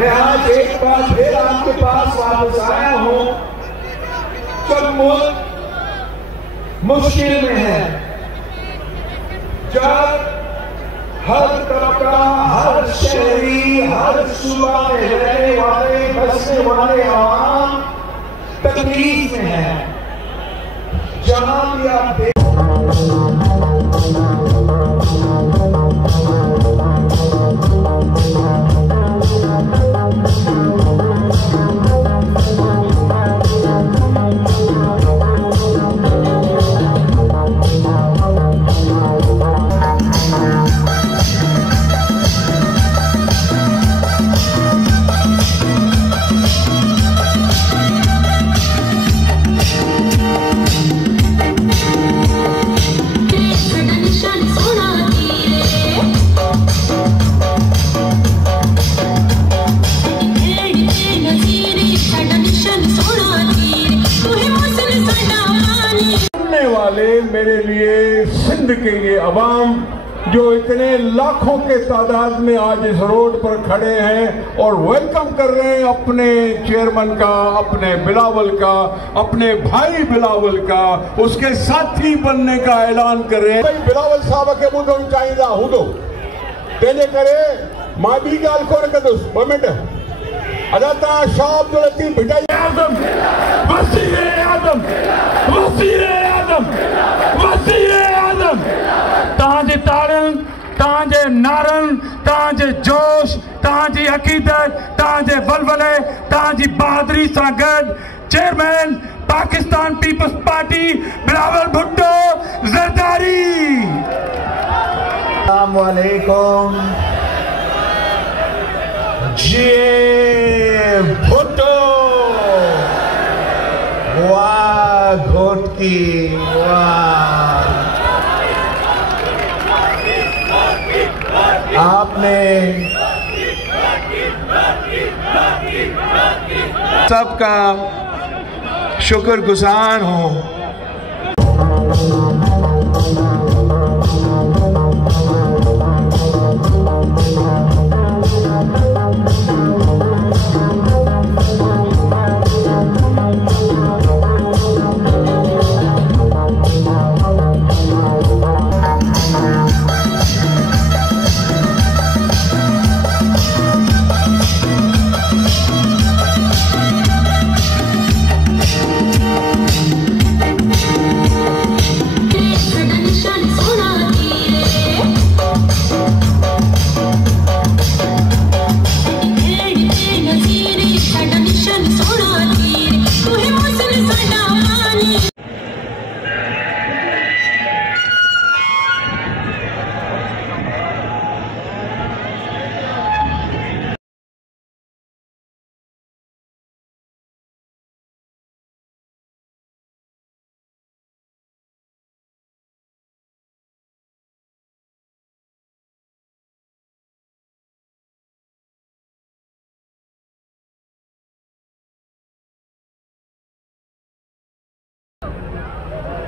मैं आज एक बार फिर आपके पास वापस आया हूं जब मुल्क मुश्किल में है, जब हर तबका, हर शहरी, हर सूबा में रहने वाले, बसने वाले आवाम तकलीफ में है, जहां भी आप मेरे लिए सिंध के ये अवाम जो इतने लाखों के तादाद में आज इस रोड पर खड़े हैं और वेलकम कर रहे हैं अपने चेयरमैन का, अपने बिलावल का, अपने भाई बिलावल का, उसके साथी बनने का ऐलान कर रहे हैं। भाई बिलावल साहब के ॿुधणु चाहिए हूंदो, तंहिंजे करे मां ॿी ॻाल्हि कोन कंदुसि। ॿ मिंट अदा तव्हां शाह अब्दुल लतीफ़ भिटाई आज़म वज़ीर आज़म वज़ीर आज़म वज़ीर आज़म तव्हांजे ताड़ियुनि, तव्हांजे नारनि, तव्हांजे जोश, तव्हांजी अक़ीदत, तव्हांजे वलवले, तव्हांजी बहादुरी सां गॾु चेयरमैन पाकिस्तान पीपल्स पार्टी बिलावल भुट्टो ज़रदारी। अस्सलाम वालेकुम। जी भुट्टो, वाह घोटकी, वाह। आपने सबका शुक्रगुजार हूँ।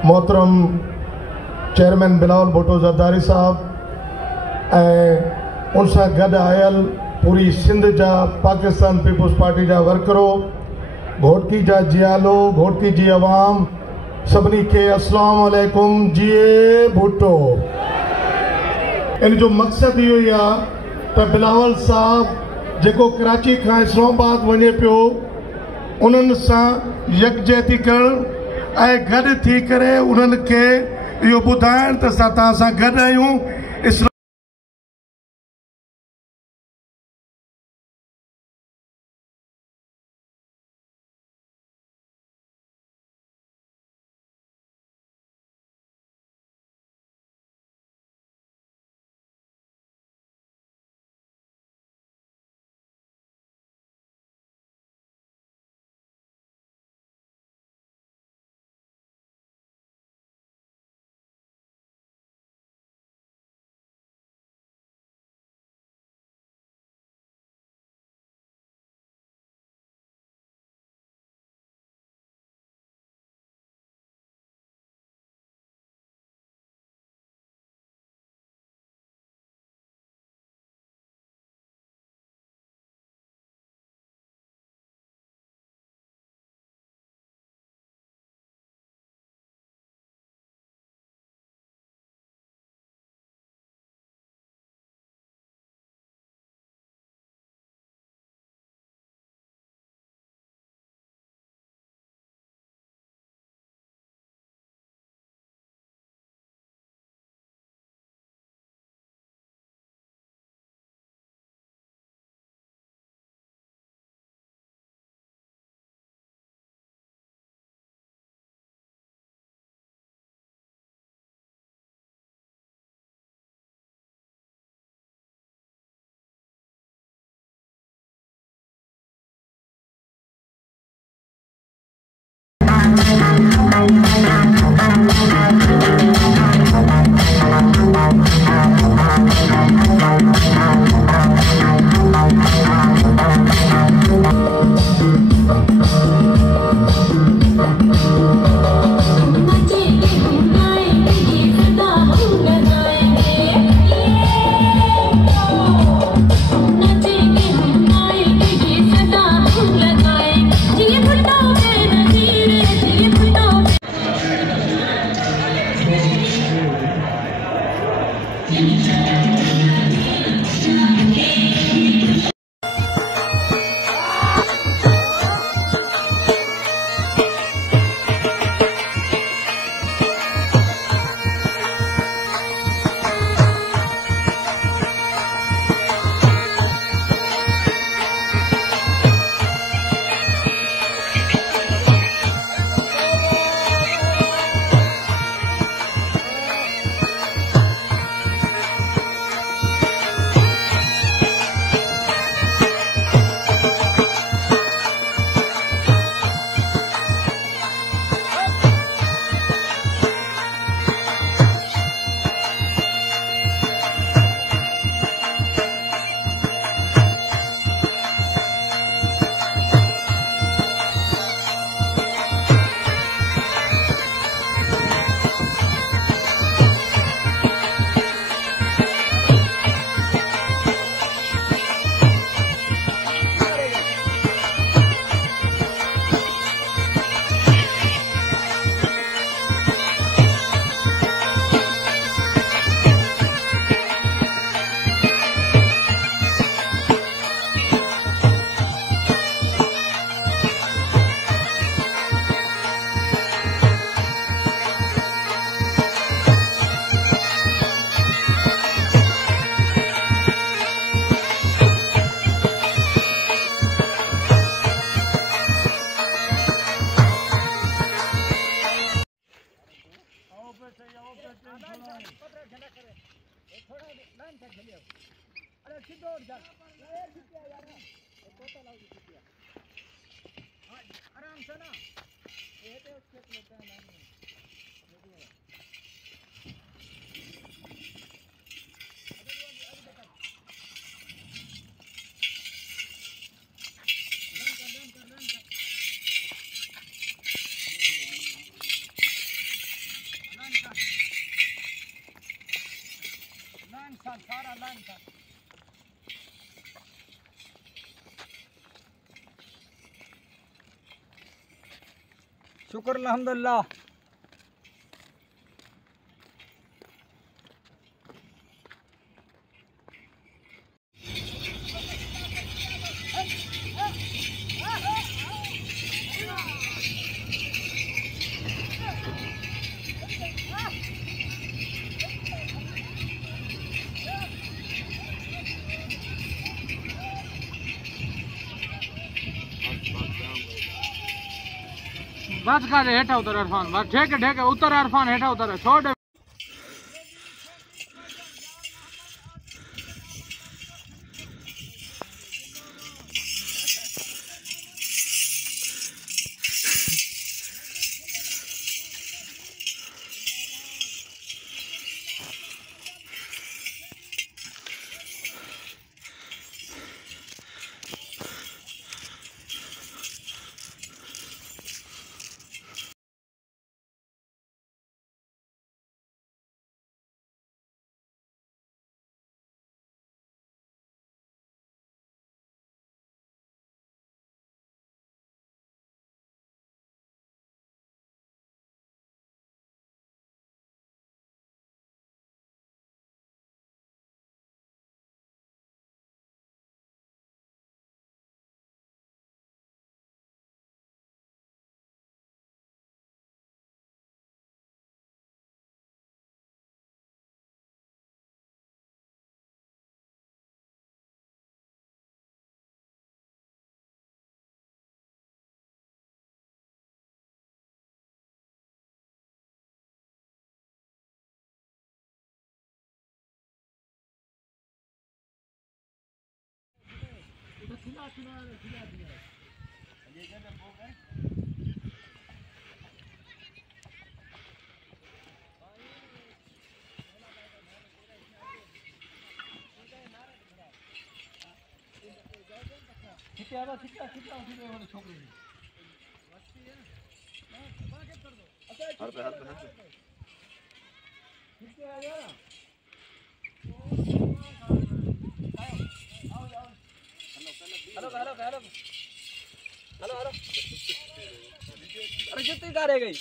मोहतरम चेयरमैन बिलावल भुट्टो ज़रदारी साहब ऐं उनसां गॾु आयल पूरी सिंध जा पाकिस्तान पीपल्स पार्टी जा वर्करो, घोटकी जा जियालो, घोटकी जी अवाम, सभिनी खे अस्सलाम वालेकुम। जीए भुट्टो। इन जो मक़सदु इहो ई आहे त बिलावल साहब जेको कराची खां इस्लामाबाद वञे पियो उन्हनि सां यकजहती करणु ऐं गॾु थी करे उन्हनि खे इहो ॿुधाइण त असां तव्हां सां गॾु आहियूं। शुक्र अल्हम्दुलिल्लाह। बस कर हेठा उतर इरफान, बस ठेके ठेके उतर इरफान, हेठा उतर छोड़। हेलो अरे कितनी कार है गई।